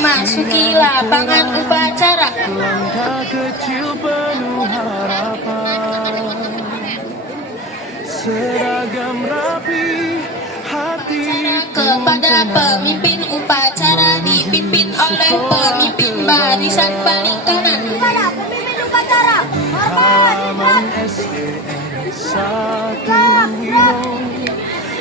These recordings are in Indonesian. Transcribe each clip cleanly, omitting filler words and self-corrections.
memasuki lapangan upacara. Langkah kecil penuh harapan, seragam rapi hati Kepada pemimpin upacara dipimpin oleh pemimpin barisan paling kanan. Kepada pemimpin upacara, halaman SDN 1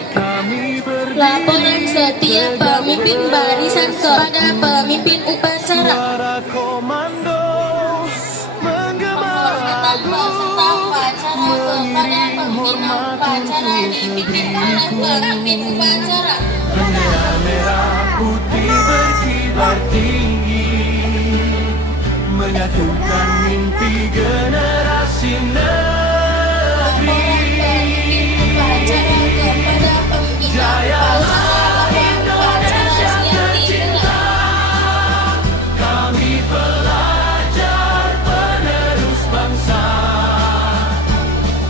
kami berdiri. Laporan setiap pemimpin barisan kepada pemimpin upacara. Suara komando menggema lagu, mengiring hormat untuk negeriku. Bendera merah putih berkibar tinggi, menyatukan mimpi generasi negeri. Jayalah Indonesia tercinta, kami pelajar penerus bangsa.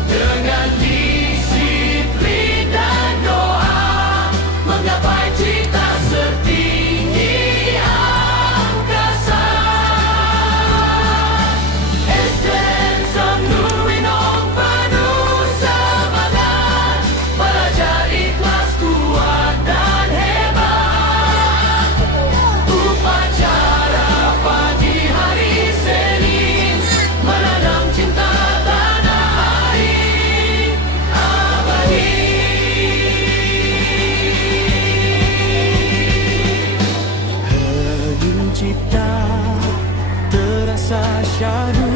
Dengan disiplin dan doa, menggapai cita setinggi angkasa. SDN Samnuwinong penuh semangat, pelajar ikhlas kuat dan hebat. Upacara pagi hari Senin menanam cinta tanah air abadi. Hening cipta terasa syahdu,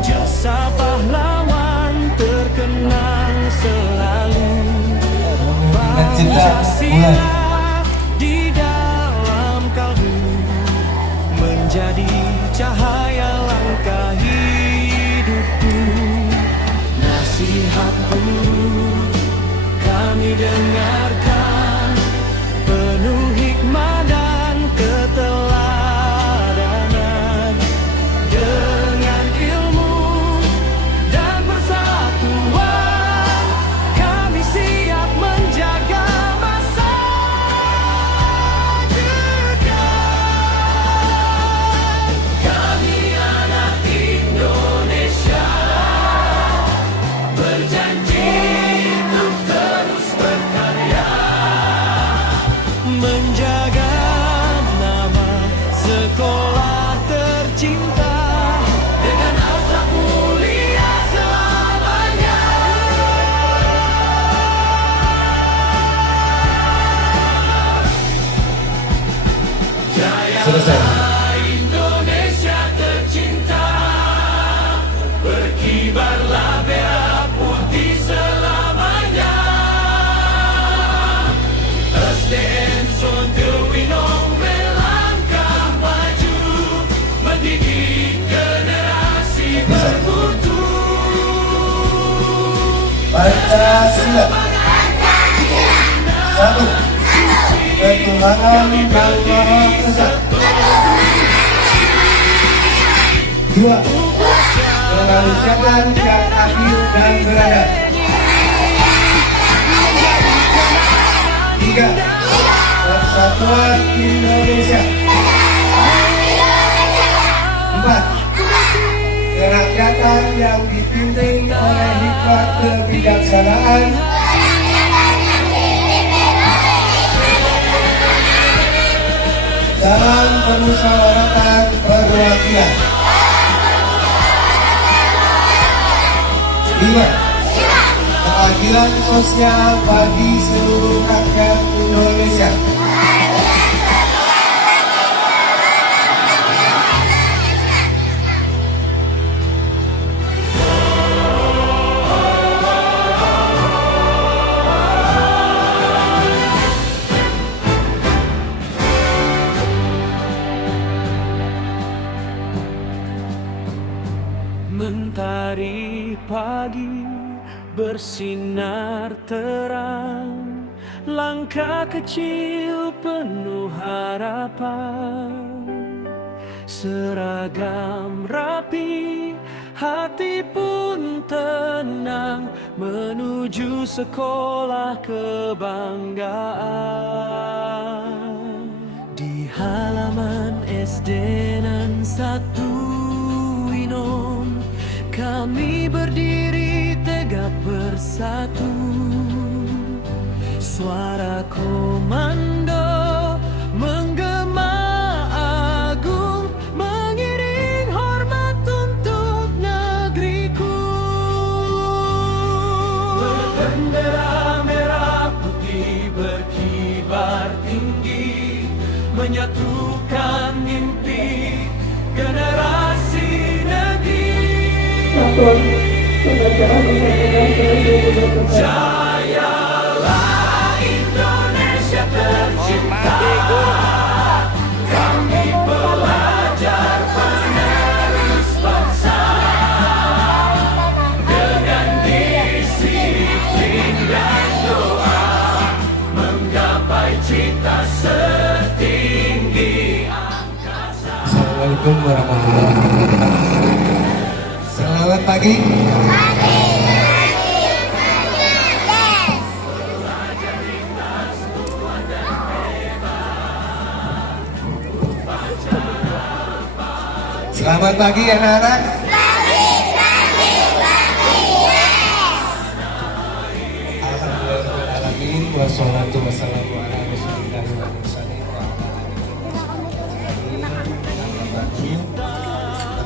jasa pahlawan terkenang selalu. Pancasila di dalam kalbu menjadi cahaya langkah hidupku. Nasihatku kami dengarkan, penuh hikmah dan keteladanan. Dengan ilmu dan persatuan, kami siap menjaga masa depan. Kami anak Indonesia, berjanji untuk terus berkarya, menjaga nama sekolah tercinta dengan akhlak mulia selamanya. Jayalah Indonesia tercinta, berkibarlah merah putih selamanya. SDN Samnuwinong melangkah maju, mendidik generasi bermutu. Pancasila. Satu. Ketuhanan yang Maha Esa. Dua. Kemanusiaan yang adil dan beradab. Tiga. Persatuan Indonesia. Empat. Kerakyatan yang dipimpin oleh hikmat kebijaksanaan. Dalam permusyawaratan perwakilan. 5. Keadilan sosial bagi seluruh rakyat Indonesia. Mentari pagi bersinar terang, langkah kecil penuh harapan. Seragam rapi, hati pun tenang, menuju sekolah kebanggaan. Di halaman SD nan satu Winom, kami berdiri tegak bersatu. Suara komando menggema agung, mengiring hormat untuk negeriku. Berbendera merah putih berkibar tinggi, menyatukan mimpi generasi negeri. Jayalah Indonesia tercinta, kami pelajar penerus bangsa, dengan disiplin dan doa menggapai cita setinggi angkasa. Assalamualaikum warahmatullahi wabarakatuh. Selamat pagi. Selamat pagi anak-anak. Alhamdulillahirrahmanirrahim. Wassalatu wassalamu ala rasulillah wa mursalin wa ala alihi wa sahbihi.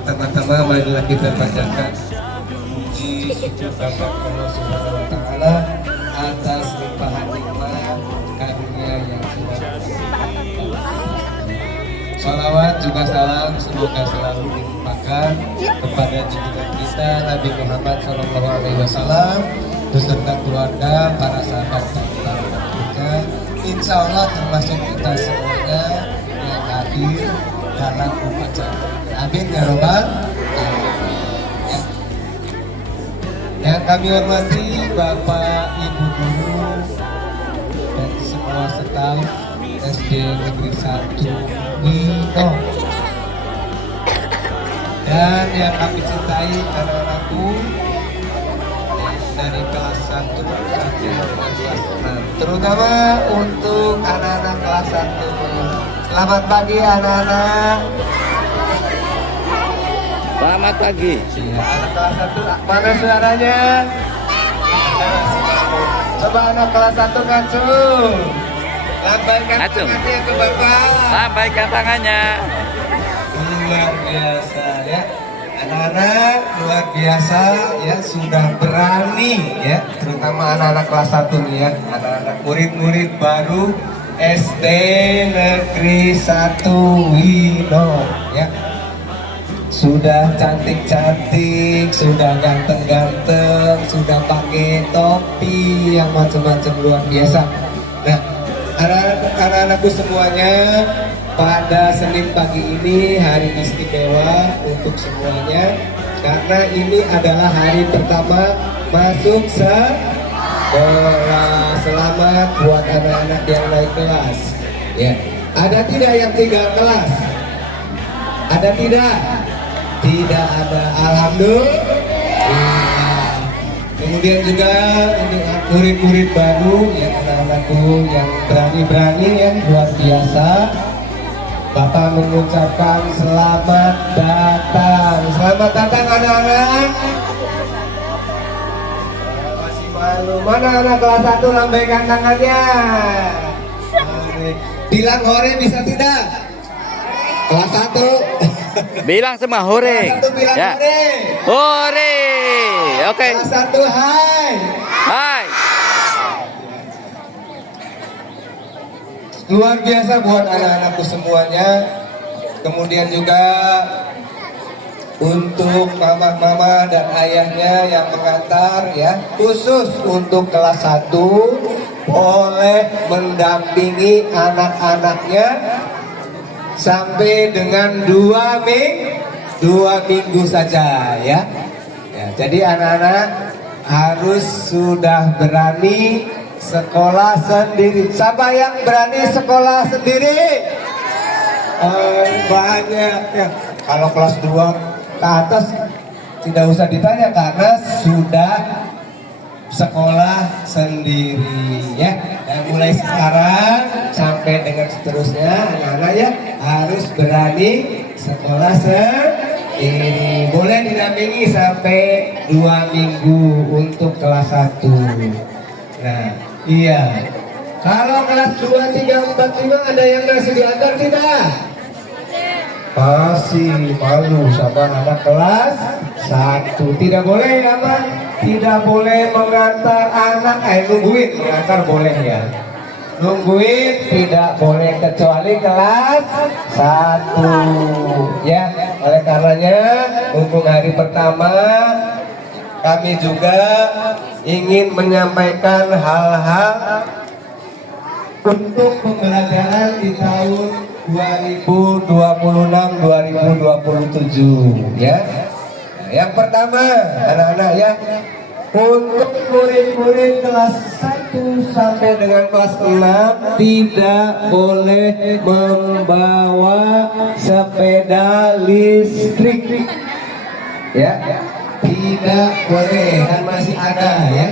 Pertama-tama marilah kita bacakan puji syukur kepada Allah Subhanahu wa taala atas limpahan nikmat karunia yang sudah Salawat juga salam semoga selalu dilimpahkan kepada junjungan kita Nabi Muhammad SAW beserta keluarga, para sahabat dan kita. Insya Allah termasuk kita semuanya yang hadir dalam upacara. Amin ya robbal alamin. Yang kami hormati Bapak, Ibu guru dan semua staf SD Negeri 1 Wino, dan yang kami cintai anak-anakku dari kelas 1 sampai dengan kelas 6, terutama untuk anak-anak kelas 1. Selamat pagi anak-anak. Selamat pagi. Ya, anak kelas 1 mana suaranya? Coba anak kelas 1 ngacung. Lambaikan tangannya ke Bapak. Lambaikan tangannya. Luar biasa ya. Anak-anak luar biasa ya, sudah berani ya, terutama anak-anak kelas 1 nih ya, anak-anak murid-murid baru SD Negeri 1 Wino ya. Sudah cantik-cantik, sudah ganteng-ganteng, sudah pakai topi yang macam-macam, luar biasa. Nah, anak-anakku semuanya, pada Senin pagi ini hari istimewa untuk semuanya, karena ini adalah hari pertama masuk sekolah. Selamat buat anak-anak yang naik kelas ya. Ada tidak yang tinggal kelas? Ada tidak? Tidak ada. Alhamdulillah. Kemudian juga untuk murid-murid baru ya, anak-anakku yang berani-berani ya, luar biasa. Bapak mengucapkan selamat datang. Selamat datang anak-anak. Masih malu. Mana anak kelas 1 lambaikan tangannya. Bilang hore bisa tidak? Kelas 1. Bilang semua hore. Kelas 1 bilang Ya. hore. Hore. Oke. Kelas 1 hai. Hai. Luar biasa buat anak-anakku semuanya. Kemudian juga untuk mama-mama dan ayahnya yang mengantar ya, khusus untuk kelas 1 boleh mendampingi anak-anaknya sampai dengan 2 minggu saja ya. Ya, jadi anak-anak harus sudah berani sekolah sendiri. Siapa yang berani sekolah sendiri? Banyak ya. Kalau kelas 2 ke atas tidak usah ditanya karena sudah sekolah sendiri ya. Dan mulai sekarang sampai dengan seterusnya anak-anak ya harus berani sekolah sendiri. Boleh dinampingi sampai 2 minggu untuk kelas 1. Nah, iya. Kalau kelas 2, 3, 4, 5 ada yang masih diantar tidak? Masih malu sama anak kelas 1. Tidak boleh ya Pak? Tidak boleh mengantar anak, nungguin, mengantar boleh ya. Nungguin tidak boleh kecuali kelas 1 ya. Oleh karenanya untuk hari pertama kami juga ingin menyampaikan hal-hal untuk pembelajaran di tahun 2026-2027 ya. Nah, yang pertama anak-anak ya, untuk murid-murid kelas 1 sampai dengan kelas 6 tidak boleh membawa sepeda listrik ya, tidak boleh. Dan masih ada ya,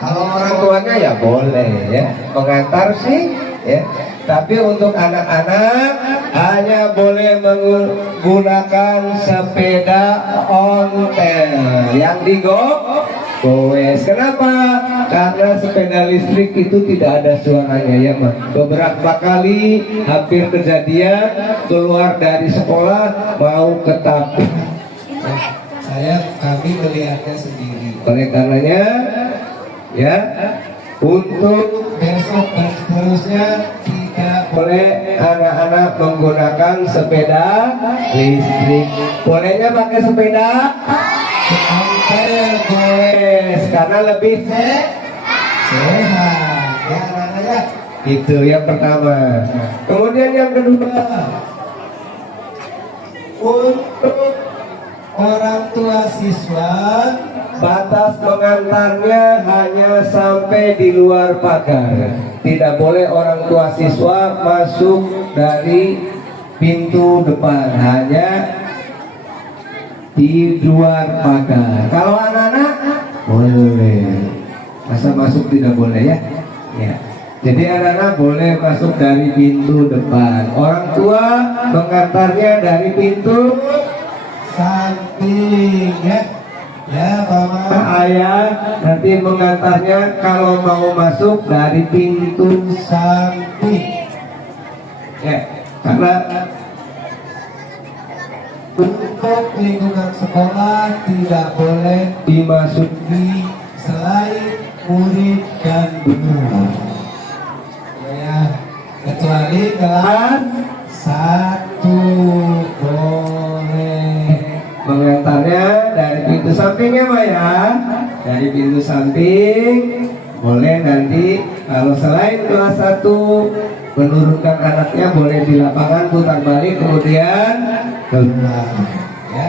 kalau orang tuanya ya boleh ya mengantar sih ya, tapi untuk anak-anak hanya boleh menggunakan sepeda ontel yang digoes. Kenapa? Karena sepeda listrik itu tidak ada suaranya ya Mas. Beberapa kali hampir kejadian keluar dari sekolah mau ke taman. Kami melihatnya sendiri. Oleh karenanya ya, untuk besok dan seterusnya tidak boleh anak-anak menggunakan sepeda listrik. Bolehnya pakai sepeda ontel goes karena lebih sehat ya anak-anak ya. Itu yang pertama. Kemudian yang kedua, untuk orang tua siswa batas mengantarnya hanya sampai di luar pagar. Tidak boleh orang tua siswa masuk dari pintu depan, hanya di luar pagar. Kalau anak-anak boleh, masa masuk tidak boleh ya? Ya. Jadi anak-anak boleh masuk dari pintu depan. Orang tua mengantarnya dari pintu samping ya. Ya, mama, ayah nanti mengantarnya kalau mau masuk dari pintu samping. Ya, karena untuk lingkungan sekolah tidak boleh dimasuki selain murid dan guru. Ya, kecuali kelas 1 boleh mengantarnya dari pintu sampingnya Pak ya, dari pintu samping boleh. Nanti kalau selain kelas 1 menurunkan anaknya boleh di lapangan putar balik kemudian keluar ya,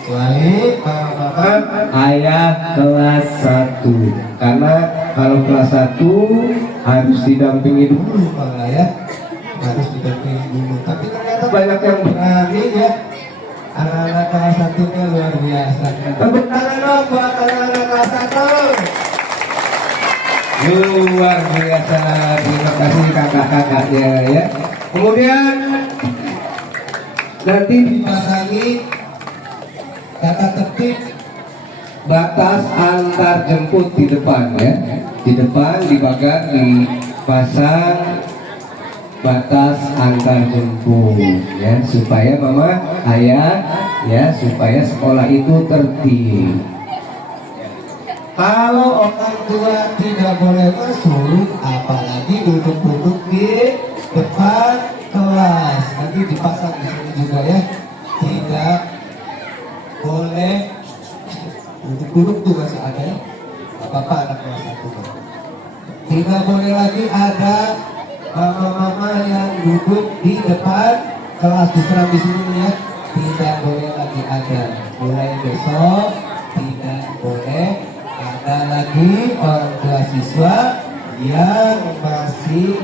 kecuali bapak ayah kelas 1, karena kalau kelas 1 harus didampingi dulu Pak ya, harus didampingi dulu. Tapi ternyata banyak yang berani ya. Anak-anak kelas 1-nya luar biasa. Tepuk tangan dong buat anak-anak kelas 1. Luar biasa. Terima kasih kakak-kakaknya ya. Kemudian nanti dipasangi kata tertib batas antar jemput di depan ya. Di depan di pagar dipasang batas antar jemput ya, supaya mama ayah ya, supaya sekolah itu tertib. Kalau orang tua tidak boleh masuk, apalagi duduk-duduk di depan kelas. Nanti dipasang di sini juga ya, tidak boleh duduk-duduk tuh masih ada ya, apa-apa anak kelas 1. Tidak boleh lagi ada mama-mama yang duduk di depan kelas, diserang di sini nih ya, tidak boleh lagi ada. Mulai besok tidak boleh ada lagi orang tua siswa yang masih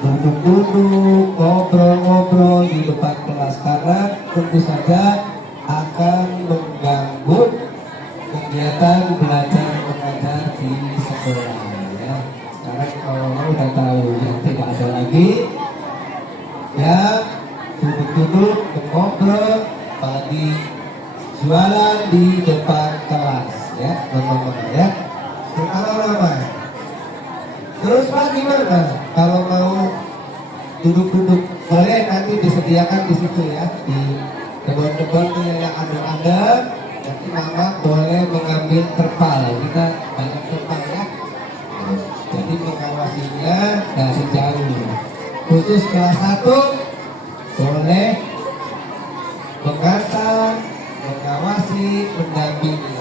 duduk-duduk ngobrol-ngobrol di depan kelas, karena tentu saja akan mengganggu kegiatan belajar mengajar di bola ya. Sekarang kalau udah tahu yang tidak ada lagi ya, duduk-duduk ngobrol apalagi jualan di depan kelas ya teman-teman ya. Lama-lama. Terus Pak gimana? Kalau mau duduk-duduk boleh nanti disediakan di situ ya, di kebun-kebun yang ada. Nanti mama boleh mengambil terpal, kita banyak terpal ya. Jadi mengawasinya dari jauh. Khusus kelas 1 boleh mengantar, mengawasi, mendampingi.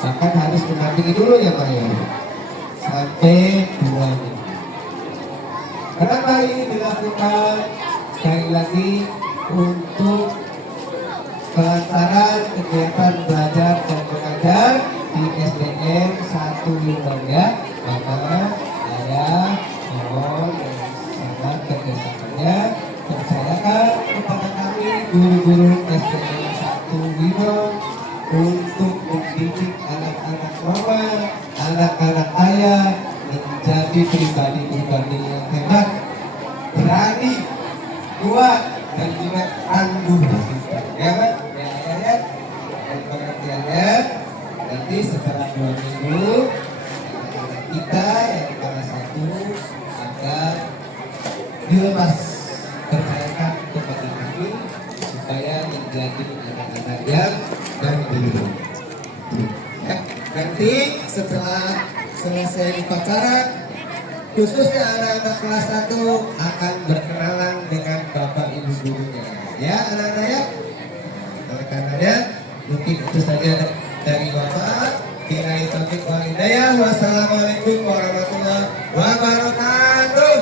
Bahkan harus mendampingi dulu ya Pak ya, sampai 2 minggu. Kenapa ini dilakukan? Sekali lagi untuk kelancaran kegiatan belajar dan mengajar di SDN 1 Windong ya. Maka saya mohon sangat kerjasamanya percayakan kepada kami guru-guru SDN 1 Windong untuk mendidik anak-anak mama, anak-anak ayah menjadi pribadi-pribadi yang hebat, berani, kuat, dan juga tangguh. Ya Pak, ya. Dan pengertiannya nanti setelah 2 minggu anak-anak kita yang di kelas 1 akan dilepas, percayakan kepada kami supaya menjadi anak-anak yang mandiri. Ya, nanti setelah selesai upacara, khususnya anak-anak kelas 1 akan berkenalan dengan bapak ibu gurunya. Ya anak-anak ya. Oleh karenanya mungkin itu saja dari bapak. Billahi taufiq wal hidayah. Wassalamualaikum warahmatullahi wabarakatuh.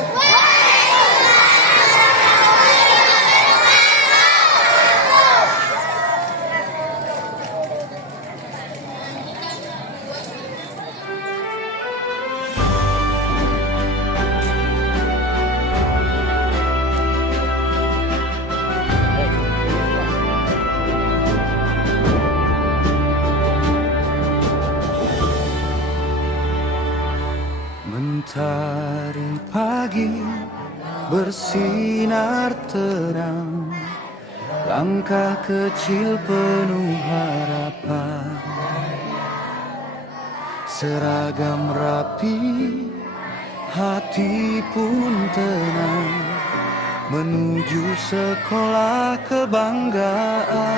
Mentari pagi bersinar terang, langkah kecil penuh harapan, seragam rapi, hati pun tenang, menuju sekolah kebanggaan.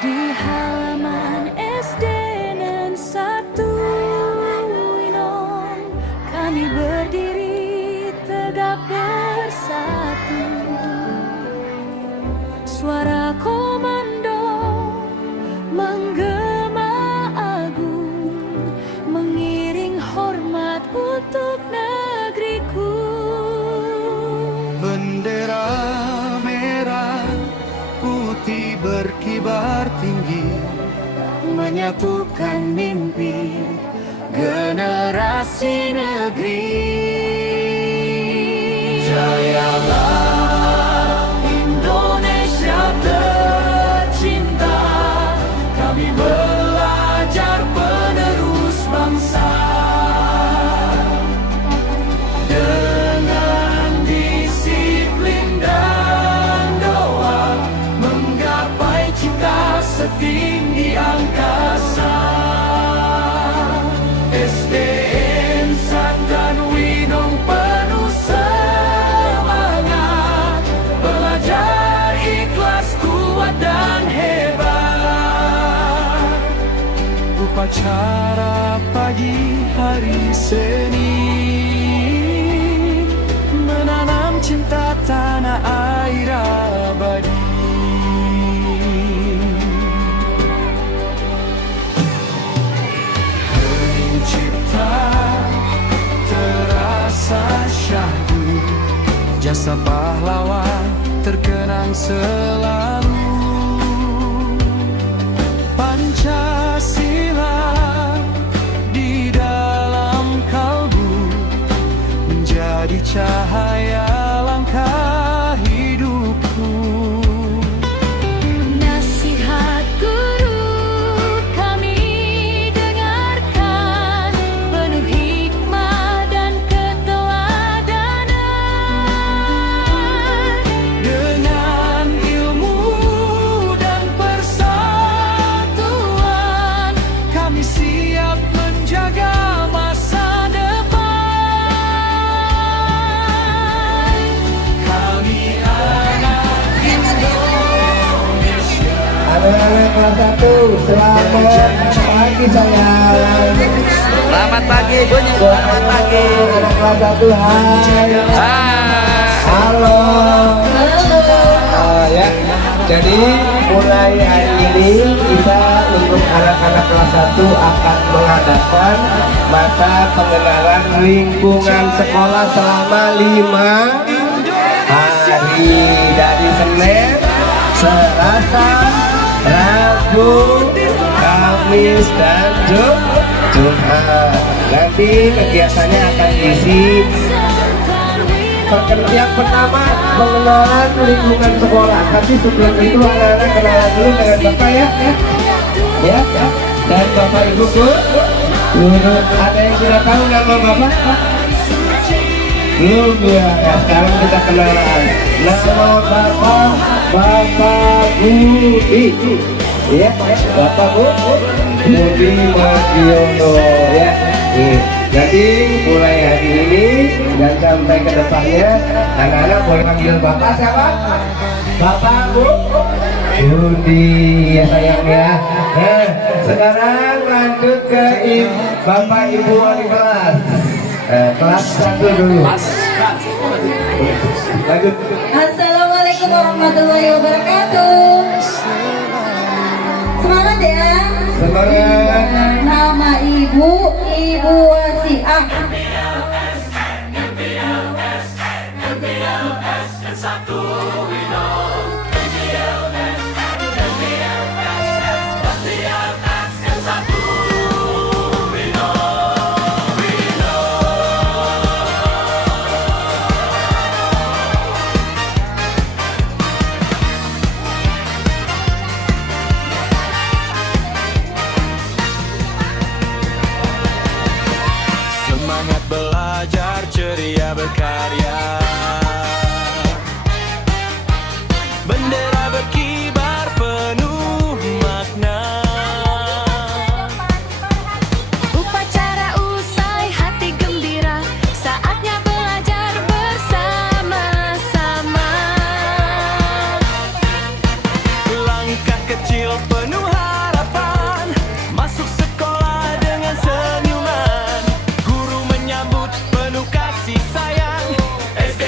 Di halaman SD Nen 1 Winong, kami berdiri tegak bersatu. Suara komando menggema agung, mengiring hormat untuk negeriku. Bendera merah putih berkibar tinggi, menyatukan mimpi generasi negeri. Jayalah Indonesia tercinta, kami belajar penerus bangsa. Dengan disiplin dan doa, menggapai cita setinggi angkasa. SDN Sandan Winong penuh semangat, belajar ikhlas, kuat dan hebat. Upacara pagi hari Senin, menanam cinta tanah air abadi. Terasa syahdu, jasa pahlawan terkenang selalu. Pancasila di dalam kalbu, menjadi cahaya langkah hidupku. Nasihat guru kami dengarkan, anak kelas 1, selamat pagi sayang. Selamat pagi, bunyi. Selamat pagi. Anak kelas 1, hai. Hai. Halo. Ya, jadi mulai hari ini kita untuk anak-anak kelas 1 akan mengadakan mata pengenalan lingkungan sekolah selama 5 hari, dari Senin, Selasa, Rabu, Kamis, dan Jumat. Nanti kegiatannya akan diisi yang pertama pengenalan lingkungan sekolah. Tapi sebelum itu anak-anak kenalan dulu dengan bapak ya. Dan bapak ibu ada yang sudah tahu nama bapak? Belum ya. Sekarang kita kenalan. Nama Bapak Budi. Ya, Bapak Budi Magiono ya. Jadi mulai hari ini dan sampai ke depannya anak-anak boleh panggil Bapak siapa? Bapak Budi ya sayang ya. Nah, sekarang lanjut ke Bapak Ibu wali kelas. Kelas 1 dulu. Lanjut. Assalamualaikum warahmatullahi wabarakatuh. Semangat ya. Semangat. Nama Ibu Wasiah. Semangat belajar, ceria berkarya. Bendera berkibar penuh makna. Upacara usai, hati gembira. Saatnya belajar bersama-sama. Langkah kecil penuh harapan, masuk sekolah dengan senyuman. Guru menyambut penuh kasih sayang. SD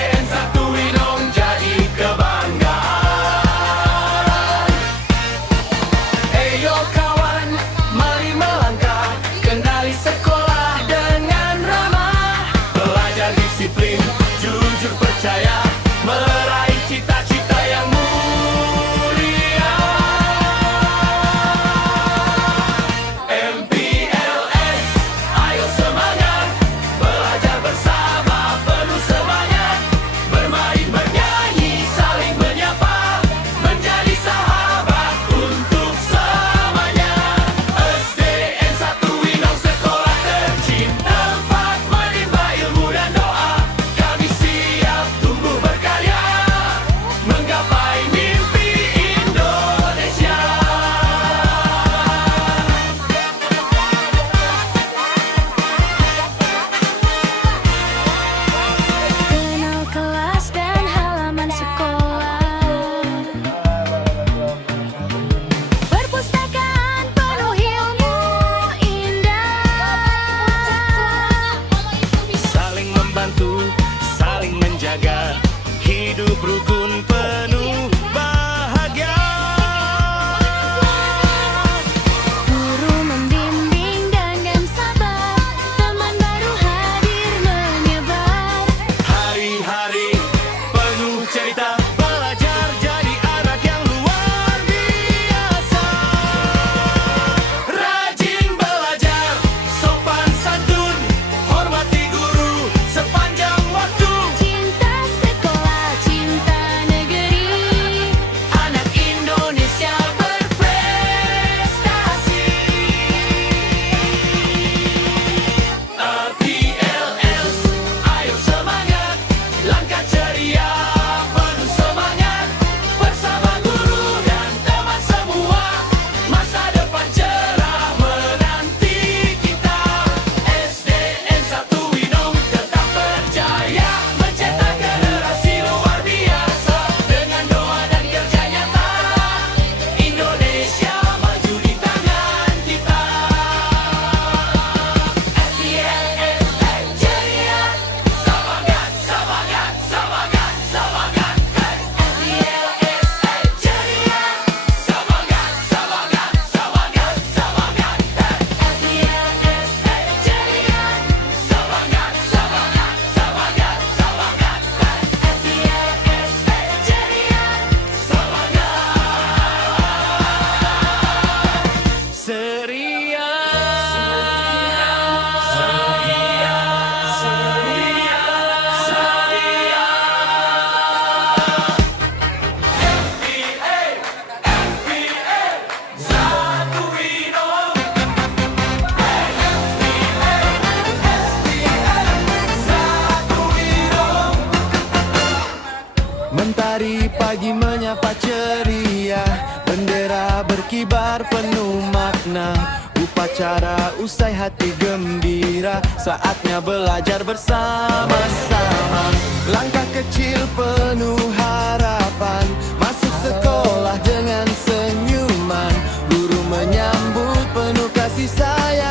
pagi menyapa ceria, bendera berkibar penuh makna. Upacara usai hati gembira, saatnya belajar bersama-sama. Langkah kecil penuh harapan, masuk sekolah dengan senyuman. Guru menyambut penuh kasih sayang.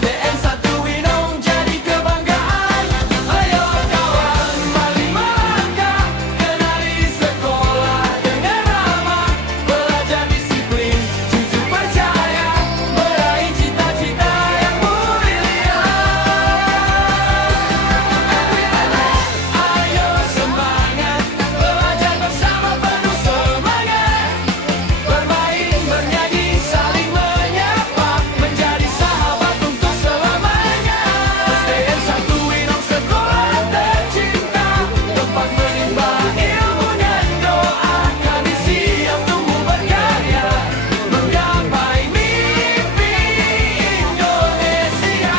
SDN 1 Winong jadi kebanggaan. Ayo kawan mari melangkah, kenali sekolah dengan ramah. Belajar disiplin, jujur percaya, meraih cita-cita yang mulia. Ayo semangat, belajar bersama penuh semangat. Bermain, bernyanyi, saling menyapa, menjadi sahabat untuk selamanya. SDN 1 Winong sekolah tercinta, tempat menimba ilmu dan doa. Kami siap tumbuh berkarya, menggapai mimpi Indonesia.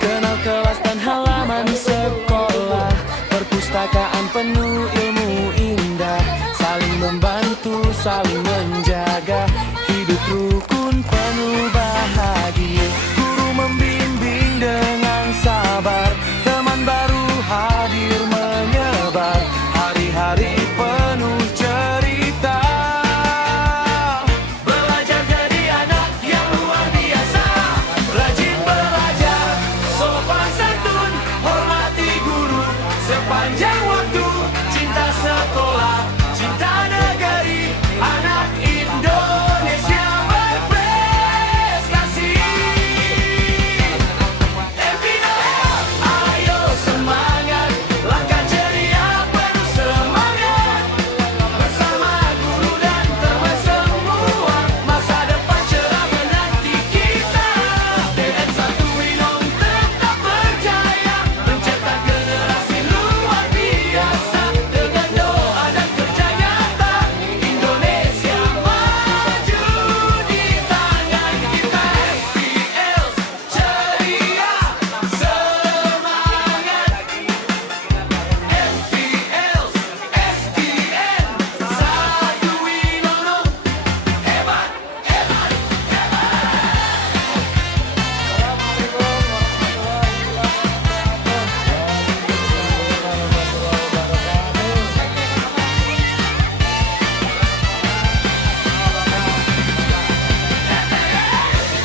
Kenal kelas dan halaman sekolah, perpustakaan penuh ilmu indah. Saling membantu, saling menjaga, hidup rukun penuh bahagia. Guru membimbing dengan sabar, teman baru hadir menyebar. Hari-hari penuh cerita, belajar jadi anak yang luar biasa. Rajin belajar, sopan santun, hormati guru. Sepanjang waktu, cinta sekolah, cinta negeri, anak Indonesia berprestasi. Evino, ayo semangat, langkah ceria penuh semangat. Bersama guru dan teman semua, masa depan cerah menanti kita. SDN 1 Winong tetap berjaya, mencetak generasi luar biasa. Dengan doa dan kerja nyata, Indonesia maju di tangan kita. FPL ceria semangat, FPL SDN 1 Winong hebat, hebat,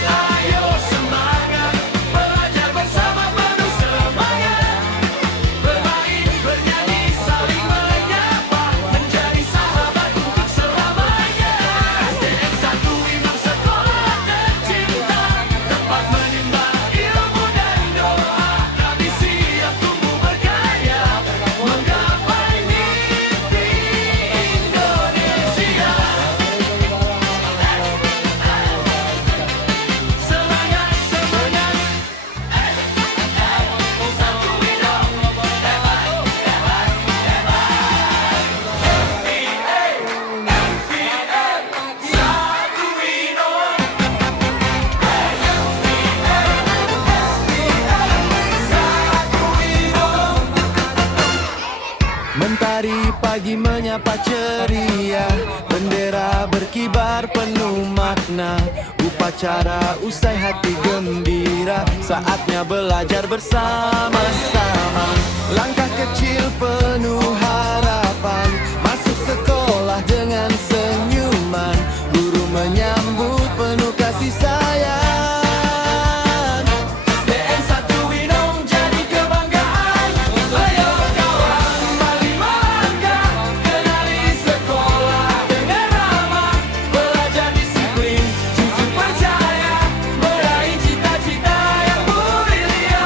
ayo semangat, belajar bersama penuh semangat. Bermain, bernyanyi, saling menyapa, menjadi sahabat untuk selamanya. SDN 1 Winong sekolah tercinta, tempat menimba ilmu dan doa. Kami siap tumbuh berkarya, menggapai mimpi Indonesia. Semangat, semangat, satu Winong hebat, hebat, hebat. FPL, satu Winong. Satu Winong. Mentari pagi menyapa ceria, bendera berkibar penuh makna. Upacara usai hati gembira, saatnya belajar bersama-sama. Langkah kecil penuh harapan, masuk sekolah dengan senyuman. Guru menyambut penuh kasih sayang. SDN 1 Winong jadi kebanggaan. Ayo kawan mari melangkah, kenali sekolah dengan ramah. Belajar disiplin, jujur percaya, meraih cita-cita yang mulia.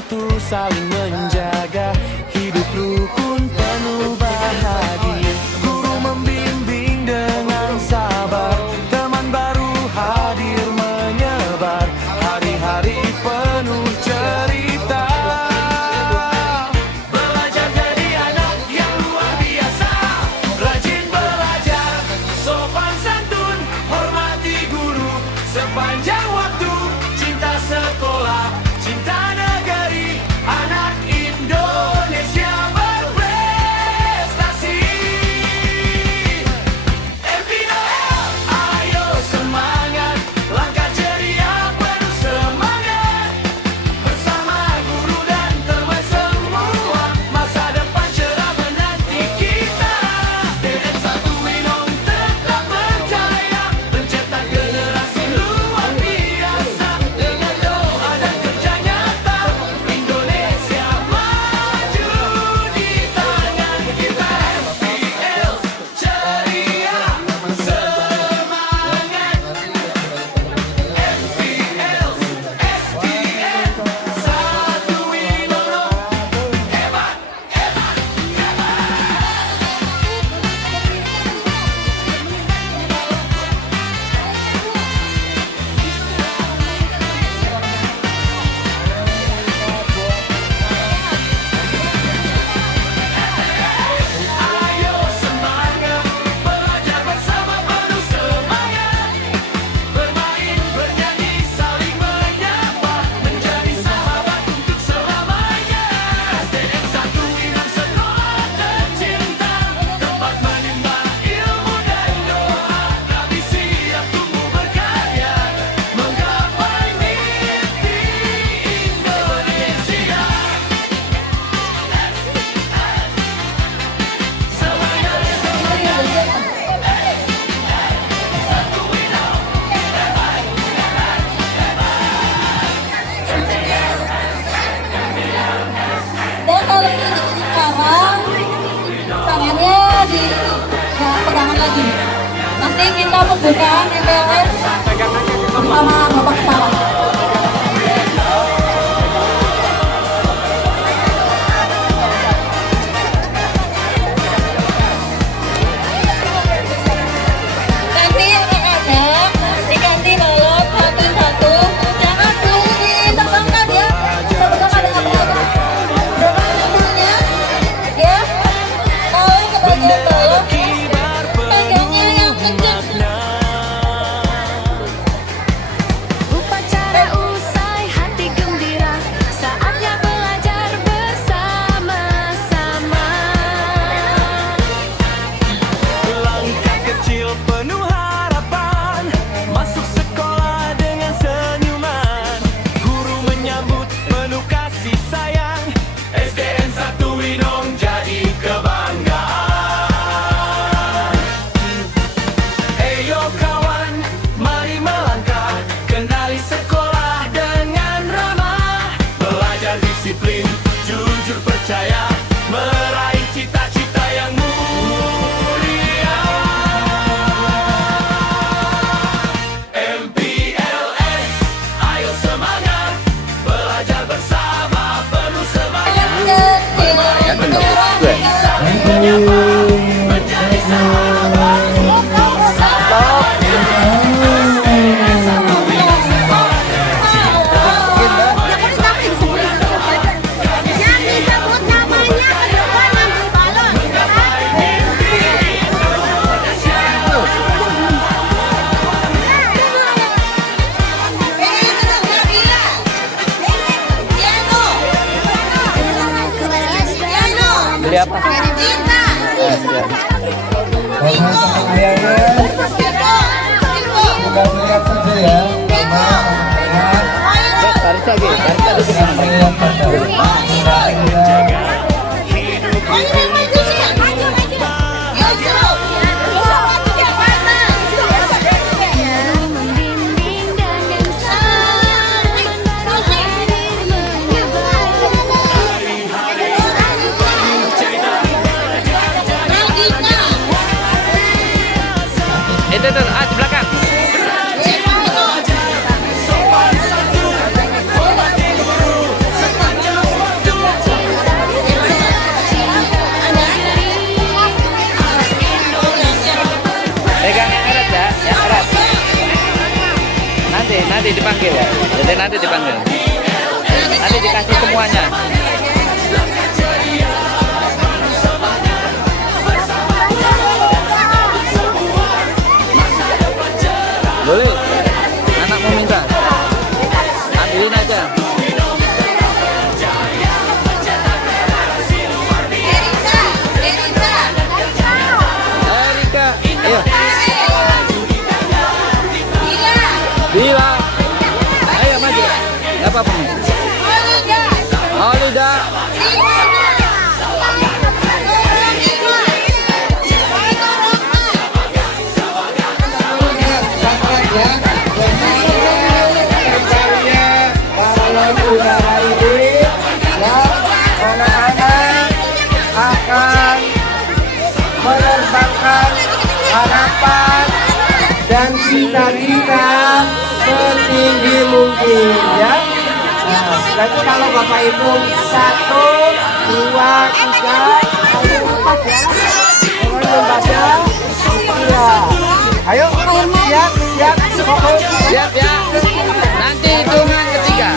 untuk saling menjaga hidup rukun penuh bahagia. Guru membimbing dengan sabar, teman baru hadir menyebar, hari-hari penuh cerita. Belajar jadi anak yang luar biasa, rajin belajar, sopan santun, hormati guru sepanjang waktu, cinta sekolah, cinta negeri, anak Indonesia berprestasi. MP Noel, ayo semangat, langkah ceria penuh semangat, bersama guru dan teman semua, masa depan cerah menanti kita. SDN 1 Winong tetap berjaya, mencetak generasi luar biasa, dengan doa dan kerja nyata, Indonesia maju di tangan kita. FPL ceria semangat, FPL SDN 1 Winong hebat, hebat, ayo semangat, belajar bersama penuh semangat, bermain, bernyanyi, saling menyapa, menjadi sahabat untuk selamanya. SDN 1 Winong sekolah tercinta, tempat menimba ilmu dan doa, kami siap tumbuh berkarya, menggapai mimpi Indonesia. Dan kalau ini sekarang tangannya di pegangan lagi. Nanti kita pembukaan MPLS bersama Bapak Kepala. Nanti yang ada diganti balon satu-satu, jangan dulu ditebangkan ya, sebelum ada apa-apa. Berapa dulunya? Ya, kalau kebagian balon, pegangnya yang kencang. Upacara usai hati gembira, saatnya belajar bersama-sama. Langkah kecil penuh harapan, masuk sekolah dengan senyuman, guru menyambut penuh kasih sayang, SDN 1 Winong jadi kebanggaan. Eyo kawan, mari melangkah, kenali sekolah dengan ramah, belajar disiplin, jujur percaya, meraih cita-cita yang mulia. MPLS, ayo semangat, belajar bersama penuh semangat, saling menyapa, menjadi sahabat untuk selamanya. SDN 1 Winong sekolah tercinta, Yang disebut namanya ke depan nanti balon. menggapai mimpi Indonesia. Beli apa? Mohon tangan ayahnya, bukan lihat saja ya. Mama, lihat. Tarik lagi, tarik lagi. Lihat saja. Lihat. Guru membimbing dengan sabar, teman baru hadir menyebar. Itu di belakang. Sopan santun, hormati guru, semangat nanti dipanggil ya. Jadi nanti dipanggil. Nanti dikasih semuanya. Boleh. Anak mau minta. Ambilin aja. Erika, ayo. Bila, ayo maju. Gak apa-apa. Olida. Balon udara ini ya anak-anak akan menerbangkan harapan dan cita-cita setinggi mungkin ya. Nah, nanti kalau Bapak Ibu 1, 2, 3 ayo lepas ya. Jangan lepas ya. Iya. Ayo siap siap fokus. Siap ya. Nanti hitungan ketiga.